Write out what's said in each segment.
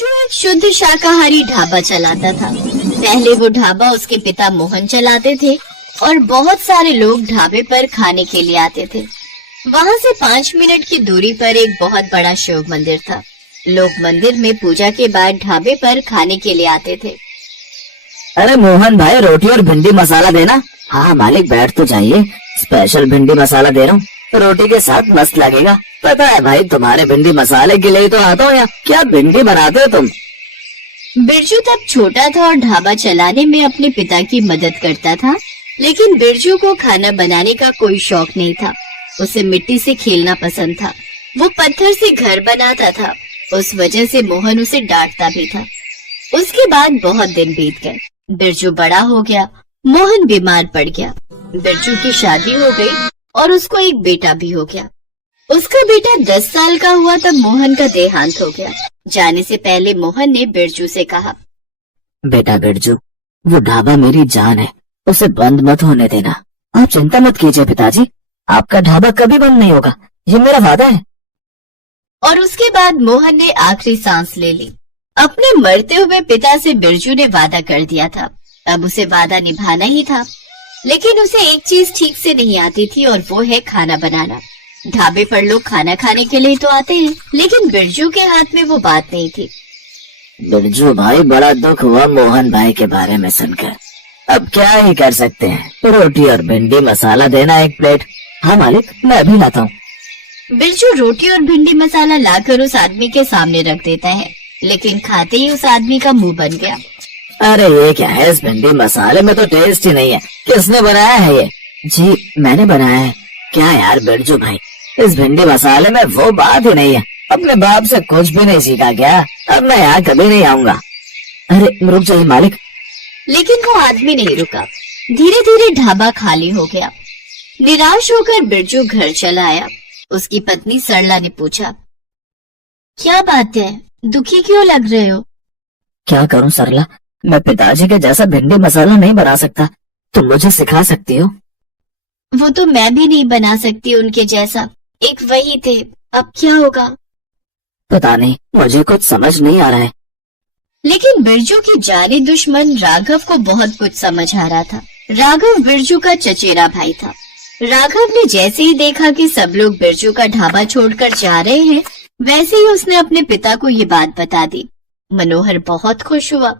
बिरजू एक शुद्ध शाकाहारी ढाबा चलाता था। पहले वो ढाबा उसके पिता मोहन चलाते थे और बहुत सारे लोग ढाबे पर खाने के लिए आते थे। वहाँ से 5 मिनट की दूरी पर एक बहुत बड़ा शिव मंदिर था। लोग मंदिर में पूजा के बाद ढाबे पर खाने के लिए आते थे। अरे मोहन भाई, रोटी और भिंडी मसाला देना। हाँ मालिक, बैठ तो जाइए। स्पेशल भिंडी मसाला दे रहा हूँ, रोटी के साथ मस्त लगेगा। पता है भाई, तुम्हारे भिंडी मसाले के लिए तो आता हूँ। क्या भिंडी बनाते हो तुम? बिरजू तब छोटा था और ढाबा चलाने में अपने पिता की मदद करता था, लेकिन बिरजू को खाना बनाने का कोई शौक नहीं था। उसे मिट्टी से खेलना पसंद था। वो पत्थर से घर बनाता था। उस वजह से मोहन उसे डांटता भी था। उसके बाद बहुत दिन बीत गए। बिरजू बड़ा हो गया। मोहन बीमार पड़ गया। बिरजू की शादी हो गई और उसको एक बेटा भी हो गया। उसका बेटा 10 साल का हुआ तब मोहन का देहांत हो गया। जाने से पहले मोहन ने बिरजू से कहा, बेटा बिरजू, वो ढाबा मेरी जान है, उसे बंद मत होने देना। आप चिंता मत कीजिए पिताजी, आपका ढाबा कभी बंद नहीं होगा, ये मेरा वादा है। और उसके बाद मोहन ने आखिरी सांस ले ली। अपने मरते हुए पिता से बिरजू ने वादा कर दिया था। अब उसे वादा निभाना ही था। लेकिन उसे एक चीज ठीक से नहीं आती थी और वो है खाना बनाना। ढाबे पर लोग खाना खाने के लिए तो आते हैं, लेकिन बिरजू के हाथ में वो बात नहीं थी। बिरजू भाई, बड़ा दुख हुआ मोहन भाई के बारे में सुनकर। अब क्या ही कर सकते हैं, रोटी और भिंडी मसाला देना 1 प्लेट। हाँ मालिक, मैं अभी लाता हूँ। बिरजू रोटी और भिंडी मसाला लाकर उस आदमी के सामने रख देता है, लेकिन खाते ही उस आदमी का मुंह बन गया। अरे ये क्या है, इस भिंडी मसाले में तो टेस्ट ही नहीं है। किसने बनाया है ये? जी मैंने बनाया है। क्या यार बिरजू भाई, इस भिंडी मसाले में वो बात ही नहीं है। अपने बाप से कुछ भी नहीं सीखा क्या? अब मैं यहाँ कभी नहीं आऊंगा। अरे रुक जाइए मालिक। लेकिन वो आदमी नहीं रुका। धीरे धीरे ढाबा खाली हो गया। निराश होकर बिरजू घर चला आया। उसकी पत्नी सरला ने पूछा, क्या बात है, दुखी क्यों लग रहे हो? क्या करूं सरला, मैं पिताजी के जैसा भिंडी मसाला नहीं बना सकता। तुम मुझे सिखा सकती हो? वो तो मैं भी नहीं बना सकती उनके जैसा। एक वही थे, अब क्या होगा? पता नहीं, मुझे कुछ समझ नहीं आ रहा है। लेकिन बिरजू की जानी दुश्मन राघव को बहुत कुछ समझ आ रहा था। राघव बिरजू का चचेरा भाई था। राघव ने जैसे ही देखा कि सब लोग बिरजू का ढाबा छोड़कर जा रहे हैं, वैसे ही उसने अपने पिता को ये बात बता दी। मनोहर बहुत खुश हुआ।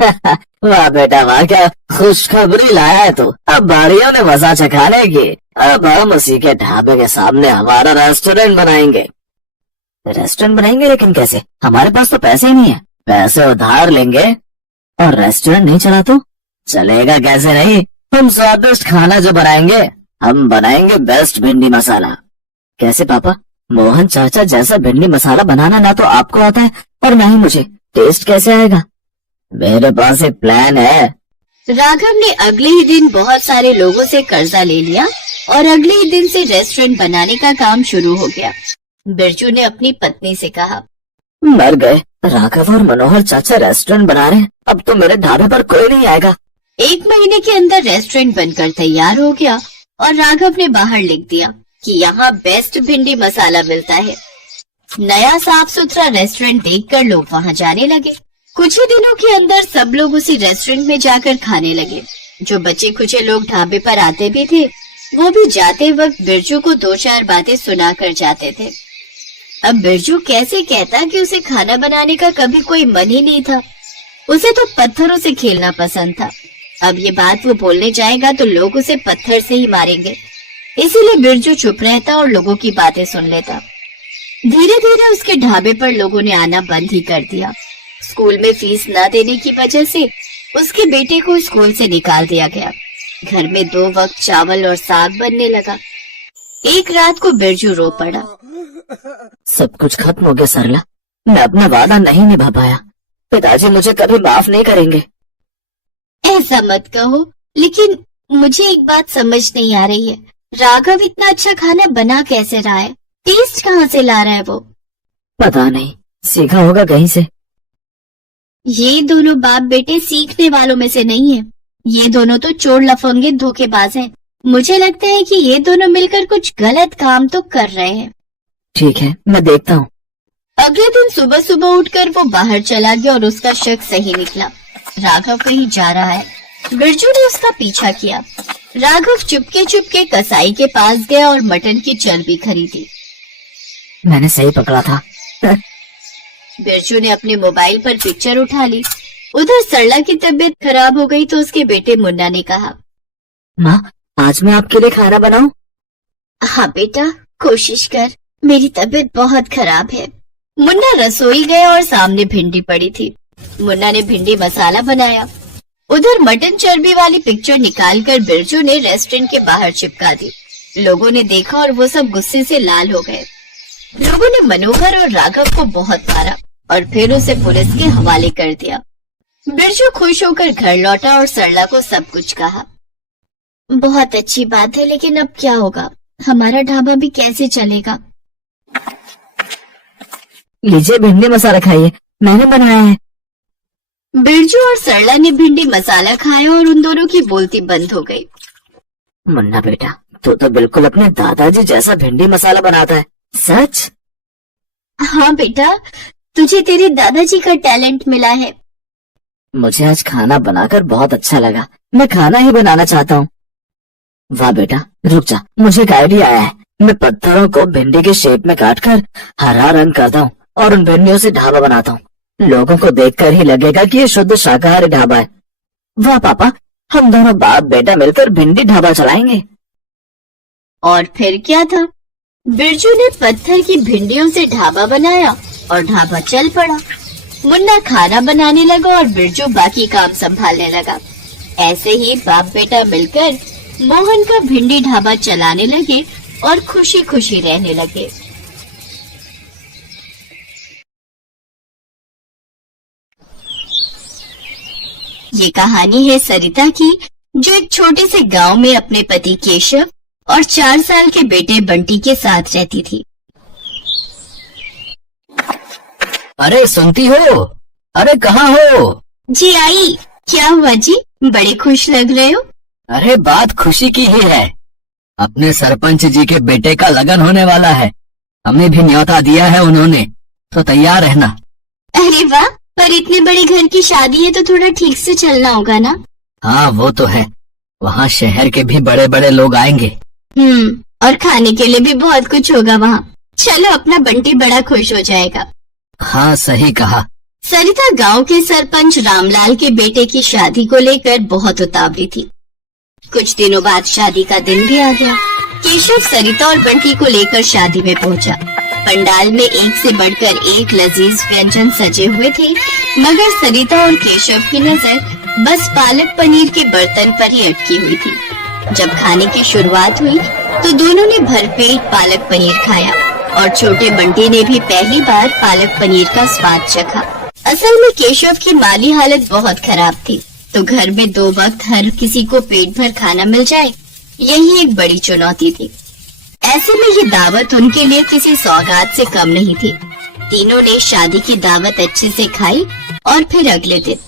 वाह बेटा वाह, क्या खुशखबरी लाया है तू। अब बाड़ियों ने मजा चखाने की। अब हम उसी के ढाबे के सामने हमारा रेस्टोरेंट बनाएंगे। रेस्टोरेंट बनाएंगे? लेकिन कैसे? हमारे पास तो पैसे ही नहीं है। पैसे उधार लेंगे और रेस्टोरेंट नहीं चला तो चलेगा कैसे? नहीं, हम स्वादिष्ट खाना जो बनाएंगे, हम बनाएंगे बेस्ट भिंडी मसाला। कैसे पापा? मोहन चाचा जैसा भिंडी मसाला बनाना ना तो आपको आता है और ना ही मुझे। टेस्ट कैसे आएगा? मेरे पास एक प्लान है। राघव ने अगले ही दिन बहुत सारे लोगों से कर्जा ले लिया और अगले ही दिन से रेस्टोरेंट बनाने का काम शुरू हो गया। बिरजू ने अपनी पत्नी से कहा, मर गए, राघव और मनोहर चाचा रेस्टोरेंट बना रहे हैं। अब तो मेरे ढाबे पर कोई नहीं आएगा। 1 महीने के अंदर रेस्टोरेंट बनकर तैयार हो गया और राघव ने बाहर लिख दिया कि यहाँ बेस्ट भिंडी मसाला मिलता है। नया साफ सुथरा रेस्टोरेंट देखकर लोग वहाँ जाने लगे। कुछ ही दिनों के अंदर सब लोग उसी रेस्टोरेंट में जाकर खाने लगे। जो बचे खुचे लोग ढाबे पर आते भी थे, वो भी जाते वक्त बिरजू को 2-4 बातें सुनाकर जाते थे। अब बिरजू कैसे कहता कि उसे खाना बनाने का कभी कोई मन ही नहीं था। उसे तो पत्थरों से खेलना पसंद था। अब ये बात वो बोलने जाएगा तो लोग उसे पत्थर से ही मारेंगे। इसीलिए बिरजू चुप रहता और लोगों की बातें सुन लेता। धीरे धीरे उसके ढाबे पर लोगों ने आना बंद ही कर दिया। स्कूल में फीस न देने की वजह से उसके बेटे को स्कूल से निकाल दिया गया। घर में 2 वक्त चावल और साग बनने लगा। एक रात को बिरजू रो पड़ा। सब कुछ खत्म हो गया सरला, मैं अपना वादा नहीं निभा पाया। पिताजी मुझे कभी माफ नहीं करेंगे। ऐसा मत कहो, लेकिन मुझे एक बात समझ नहीं आ रही है। राघव इतना अच्छा खाना बना कैसे रहा है? टेस्ट कहाँ से ला रहा है वो? पता नहीं, सीखा होगा कहीं से। ये दोनों बाप बेटे सीखने वालों में से नहीं है। ये दोनों तो चोर लफंगे धोखेबाज हैं। मुझे लगता है कि ये दोनों मिलकर कुछ गलत काम तो कर रहे हैं। ठीक है, मैं देखता हूँ। अगले दिन सुबह सुबह उठकर वो बाहर चला गया और उसका शक सही निकला। राघव कहीं जा रहा है। बिरजू ने उसका पीछा किया। राघव चुपके चुपके कसाई के पास गया और मटन की चर्बी खरीदी। मैंने सही पकड़ा था। बिरजू ने अपने मोबाइल पर पिक्चर उठा ली। उधर सरला की तबीयत खराब हो गई तो उसके बेटे मुन्ना ने कहा, माँ, आज मैं आपके लिए खाना बनाऊं? हाँ बेटा, कोशिश कर, मेरी तबीयत बहुत खराब है। मुन्ना रसोई गया और सामने भिंडी पड़ी थी। मुन्ना ने भिंडी मसाला बनाया। उधर मटन चर्बी वाली पिक्चर निकालकर बिरजू ने रेस्टोरेंट के बाहर चिपका दी। लोगों ने देखा और वो सब गुस्से से लाल हो गए। लोगों ने मनोहर और राघव को बहुत मारा और फिर उसे पुलिस के हवाले कर दिया। बिरजू खुश होकर घर लौटा और सरला को सब कुछ कहा। बहुत अच्छी बात है, लेकिन अब क्या होगा? हमारा ढाबा भी कैसे चलेगा? लीजिए भिंडी मसाला खाइए, मैंने बनाया है। बिरजू और सरला ने भिंडी मसाला खाया और उन दोनों की बोलती बंद हो गई। मुन्ना बेटा, तू तो बिल्कुल अपने दादाजी जैसा भिंडी मसाला बनाता है। सच? हाँ बेटा, तुझे तेरे दादाजी का टैलेंट मिला है। मुझे आज खाना बनाकर बहुत अच्छा लगा। मैं खाना ही बनाना चाहता हूँ। वाह बेटा, रुक जा, मुझे एक आइडिया आया है। मैं पत्थरों को भिंडी के शेप में काटकर हरा रंग करता हूँ और उन भिंडियों से ढाबा बनाता हूँ। लोगों को देखकर ही लगेगा कि ये शुद्ध शाकाहारी ढाबा है। वाह पापा, हम दोनों बाप बेटा मिलकर भिंडी ढाबा चलाएंगे। और फिर क्या था? बिरजू ने पत्थर की भिंडियों से ढाबा बनाया और ढाबा चल पड़ा। मुन्ना खाना बनाने लगा और बिरजू बाकी काम संभालने लगा। ऐसे ही बाप बेटा मिलकर मोहन का भिंडी ढाबा चलाने लगे और खुशी खुशी रहने लगे। ये कहानी है सरिता की, जो एक छोटे से गांव में अपने पति केशव और 4 साल के बेटे बंटी के साथ रहती थी। अरे सुनती हो? अरे कहाँ हो? जी आई। क्या हुआ जी, बड़े खुश लग रहे हो? अरे बात खुशी की ही है। अपने सरपंच जी के बेटे का लगन होने वाला है। हमें भी न्योता दिया है उन्होंने, तो तैयार रहना। अरे वाह, पर इतने बड़े घर की शादी है तो थोड़ा ठीक से चलना होगा ना? हाँ वो तो है, वहाँ शहर के भी बड़े बड़े लोग आएंगे। और खाने के लिए भी बहुत कुछ होगा वहाँ। चलो, अपना बंटी बड़ा खुश हो जाएगा। हाँ सही कहा। सरिता गांव के सरपंच रामलाल के बेटे की शादी को लेकर बहुत उतावली थी। कुछ दिनों बाद शादी का दिन भी आ गया। केशव सरिता और बंटी को लेकर शादी में पहुंचा। पंडाल में एक से बढ़कर एक लजीज व्यंजन सजे हुए थे, मगर सरिता और केशव की नजर बस पालक पनीर के बर्तन पर ही अटकी हुई थी। जब खाने की शुरुआत हुई तो दोनों ने भरपेट पालक पनीर खाया और छोटे बंटी ने भी पहली बार पालक पनीर का स्वाद चखा। असल में केशव की माली हालत बहुत खराब थी, तो घर में 2 वक्त हर किसी को पेट भर खाना मिल जाए, यही एक बड़ी चुनौती थी। ऐसे में ये दावत उनके लिए किसी सौगात से कम नहीं थी। तीनों ने शादी की दावत अच्छे से खाई और फिर अगले दिन,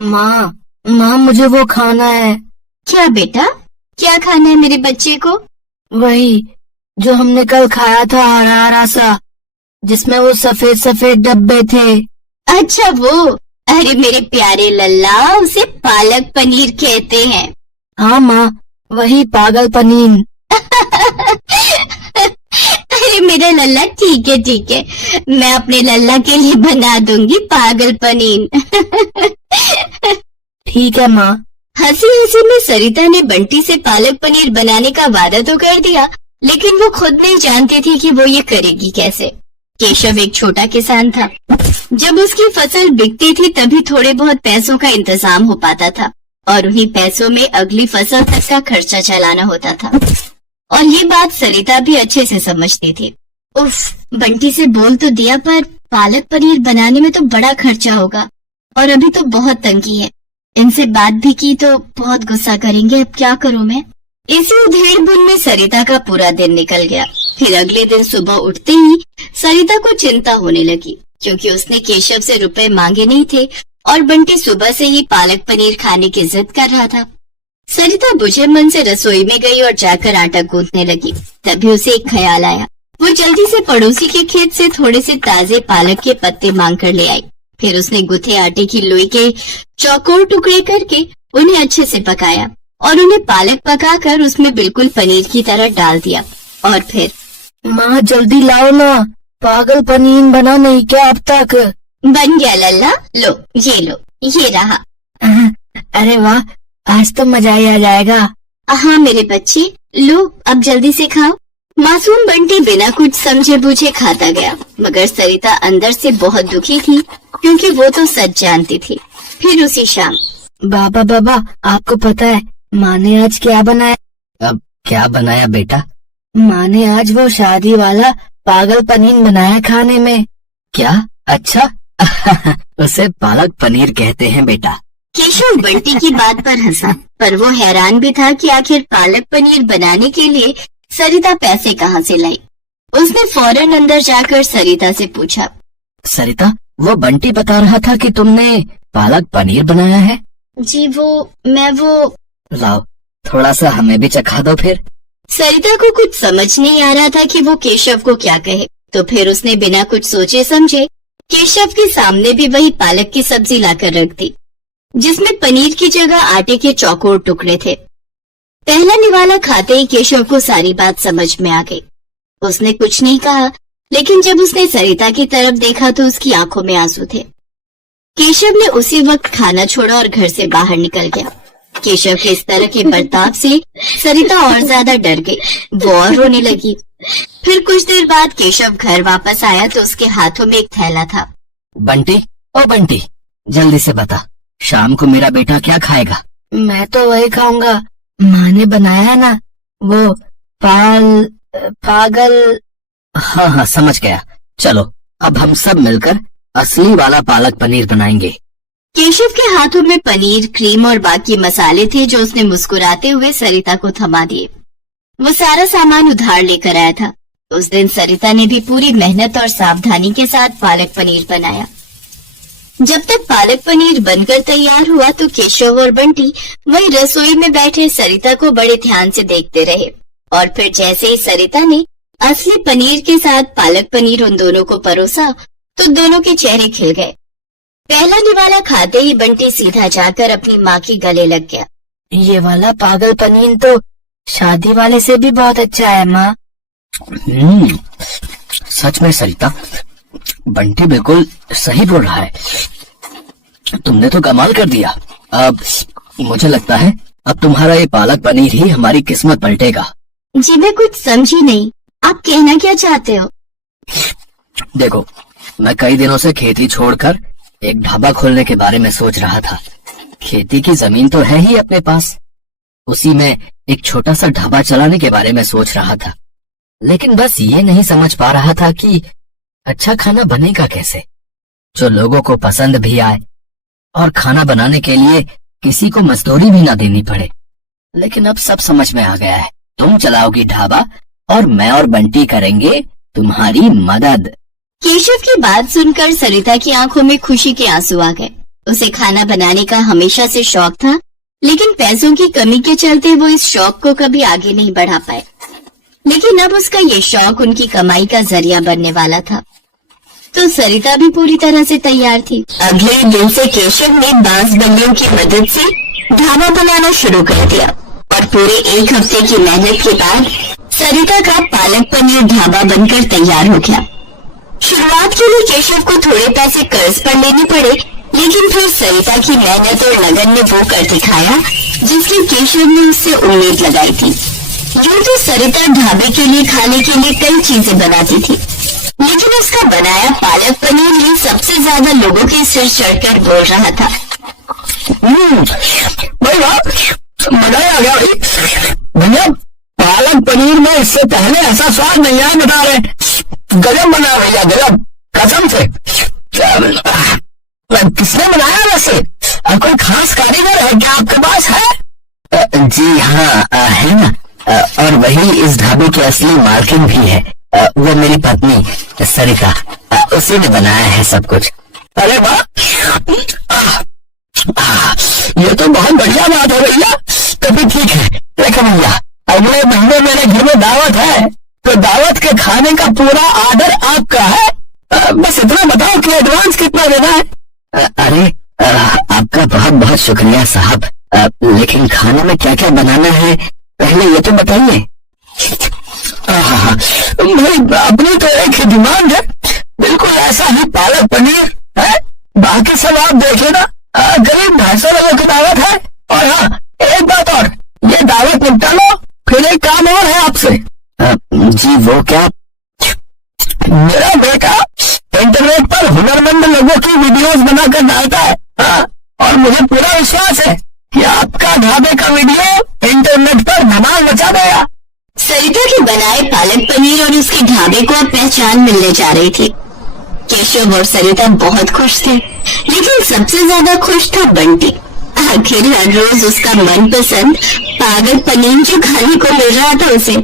माँ मुझे वो खाना है। क्या बेटा, क्या खाना है मेरे बच्चे को? वही जो हमने कल खाया था, हरा हरा सा, जिसमें वो सफेद सफेद डब्बे थे। अच्छा वो, अरे मेरे प्यारे लल्ला, उसे पालक पनीर कहते हैं। हाँ माँ, वही पागल पनीर। अरे मेरा लल्ला, ठीक है, मैं अपने लल्ला के लिए बना दूंगी पागल पनीर। ठीक है माँ। हंसी हंसी में सरिता ने बंटी से पालक पनीर बनाने का वादा तो कर दिया, लेकिन वो खुद नहीं जानती थी कि वो ये करेगी कैसे। केशव एक छोटा किसान था। जब उसकी फसल बिकती थी तभी थोड़े बहुत पैसों का इंतजाम हो पाता था और उन्हीं पैसों में अगली फसल तक का खर्चा चलाना होता था। और ये बात सरिता भी अच्छे से समझती थी। उफ, बंटी से बोल तो दिया, पर पालक पनीर बनाने में तो बड़ा खर्चा होगा और अभी तो बहुत तंगी है। इनसे बात भी की तो बहुत गुस्सा करेंगे, अब क्या करूं मैं? इसी उधेड़-बुन में सरिता का पूरा दिन निकल गया। फिर अगले दिन सुबह उठते ही सरिता को चिंता होने लगी, क्योंकि उसने केशव से रुपए मांगे नहीं थे और बंटी सुबह से ही पालक पनीर खाने की जिद कर रहा था। सरिता बुझे मन से रसोई में गई और जाकर आटा गूंथने लगी। तभी उसे एक ख्याल आया। वो जल्दी से पड़ोसी के खेत से थोड़े से ताजे पालक के पत्ते मांग कर ले आई। फिर उसने गुथे आटे की लोई के चौकोर टुकड़े करके उन्हें अच्छे से पकाया और उन्हें पालक पकाकर उसमें बिल्कुल पनीर की तरह डाल दिया। और फिर माँ जल्दी लाओ ना, पागल पनीर बना नहीं क्या अब तक? बन गया लल्ला, लो, ये रहा। अरे वाह, आज तो मजा ही आ जाएगा। हाँ मेरे बच्चे, लो अब जल्दी से खाओ। मासूम बंटी बिना कुछ समझे बूझे खाता गया, मगर सरिता अंदर से बहुत दुखी थी क्योंकि वो तो सच जानती थी। फिर उसी शाम बाबा आपको पता है माँ ने आज क्या बनाया? अब क्या बनाया बेटा? माँ ने आज वो शादी वाला पागल पनीर बनाया खाने में। क्या? अच्छा उसे पालक पनीर कहते हैं बेटा। केशव बंटी की बात पर हंसा, पर वो हैरान भी था कि आखिर पालक पनीर बनाने के लिए सरिता पैसे कहाँ से लाई। उसने फौरन अंदर जाकर सरिता से पूछा, सरिता, वो बंटी बता रहा था कि तुमने पालक पनीर बनाया है। जी मैं लाओ, थोड़ा सा हमें भी चखा दो फिर। सरिता को कुछ समझ नहीं आ रहा था कि वो केशव को क्या कहे, तो फिर उसने बिना कुछ सोचे समझे केशव के सामने भी वही पालक की सब्जी लाकर रख दी, जिसमें पनीर की जगह आटे के चौकोर टुकड़े थे। पहला निवाला खाते ही केशव को सारी बात समझ में आ गई। उसने कुछ नहीं कहा, लेकिन जब उसने सरिता की तरफ देखा तो उसकी आंखों में आंसू थे। केशव ने उसी वक्त खाना छोड़ा और घर से बाहर निकल गया। केशव के इस तरह के बर्ताव से सरिता और ज्यादा डर गई, वो और रोने लगी। फिर कुछ देर बाद केशव घर वापस आया तो उसके हाथों में एक थैला था। बंटी, ओ बंटी, जल्दी से बता, शाम को मेरा बेटा क्या खाएगा? मैं तो वही खाऊंगा, माँ ने बनाया है ना, वो पागल। हाँ समझ गया। चलो अब हम सब मिलकर असली वाला पालक पनीर बनाएंगे। केशव के हाथों में पनीर, क्रीम और बाकी मसाले थे जो उसने मुस्कुराते हुए सरिता को थमा दिए। वो सारा सामान उधार लेकर आया था। उस दिन सरिता ने भी पूरी मेहनत और सावधानी के साथ पालक पनीर बनाया। जब तक पालक पनीर बनकर तैयार हुआ तो केशव और बंटी वही रसोई में बैठे सरिता को बड़े ध्यान से देखते रहे। और फिर जैसे ही सरिता ने असली पनीर के साथ पालक पनीर उन दोनों को परोसा तो दोनों के चेहरे खिल गए। पहला निवाला खाते ही बंटी सीधा जाकर अपनी माँ के गले लग गया। ये वाला पागल पनीर तो शादी वाले से भी बहुत अच्छा है माँ। सच में सरिता, बंटी बिल्कुल सही बोल रहा है। तुमने तो कमाल कर दिया। अब मुझे लगता है अब तुम्हारा ये पालक पनीर ही हमारी किस्मत पलटेगा। जी मैं कुछ समझी नहीं, आप कहना क्या चाहते हो? देखो, मैं कई दिनों से खेती छोड़कर एक ढाबा खोलने के बारे में सोच रहा था। खेती की जमीन तो है ही अपने पास, उसी में एक छोटा सा ढाबा चलाने के बारे में सोच रहा था। लेकिन बस ये नहीं समझ पा रहा था कि अच्छा खाना बनेगा कैसे, जो लोगों को पसंद भी आए और खाना बनाने के लिए किसी को मजदूरी भी ना देनी पड़े। लेकिन अब सब समझ में आ गया है। तुम चलाओगी ढाबा और मैं और बंटी करेंगे तुम्हारी मदद। केशव की बात सुनकर सरिता की आंखों में खुशी के आंसू आ गए। उसे खाना बनाने का हमेशा से शौक था, लेकिन पैसों की कमी के चलते वो इस शौक को कभी आगे नहीं बढ़ा पाए। लेकिन अब उसका ये शौक उनकी कमाई का जरिया बनने वाला था, तो सरिता भी पूरी तरह से तैयार थी। अगले दिन से केशव ने बांस बल्लियों की मदद से ढाबा बनाना शुरू कर दिया और पूरे एक हफ्ते की मेहनत के बाद सरिता का पालक पनीर ढाबा बनकर तैयार हो गया। शुरुआत के लिए केशव को थोड़े पैसे कर्ज पर लेने पड़े, लेकिन फिर सरिता की मेहनत और लगन ने वो कर दिखाया जिसकी केशव ने उससे उम्मीद लगाई थी। यूं तो सरिता ढाबे के लिए खाने के लिए कई चीजें बनाती थी, लेकिन उसका बनाया पालक पनीर ही सबसे ज्यादा लोगों के सिर चढ़कर बोल रहा था। मजा आ गया भैया, पालक पनीर में इससे पहले ऐसा स्वाद नहीं आया, बता रहे। गजब बना भैया, गजब, कसम से। किसने बनाया वैसे? कोई खास कारीगर है क्या आपके पास? है जी हाँ, है ना। और वही इस ढाबे की असली मालकिन भी है। वो मेरी पत्नी सरिता, उसी ने बनाया है सब कुछ। अरे वाह, ये तो बहुत बढ़िया बात है भैया। तभी ठीक है। देखो भैया, अगले महीने मेरे घर में दावत है, तो दावत के खाने का शुक्रिया साहब, लेकिन खाने में क्या क्या बनाना है पहले ये तो बताइए। भाई अपनी तो एक ही डिमांड है, बिल्कुल ऐसा ही पालक पनीर है, बाकी सब आप देखे ना, करीब 250 लोगों की दावत है। और हाँ, एक बात और, ये दावत निपटा लो, फिर एक काम और है आपसे। जी वो क्या? मेरा बेटा इंटरनेट पर हुनरमंद लोगों की वीडियोस बनाकर डालता है, और मुझे पूरा विश्वास है कि आपका ढाबे का वीडियो इंटरनेट पर धमाल मचा देगा। सरिता के बनाए पालक पनीर और उसके ढाबे को अब पहचान मिलने जा रही थी। केशव और सरिता बहुत खुश थे, लेकिन सबसे ज्यादा खुश था बंटी। आखिर हर रोज उसका मनपसंद पालक पनीर जो खाने को मिल रहा था उसे।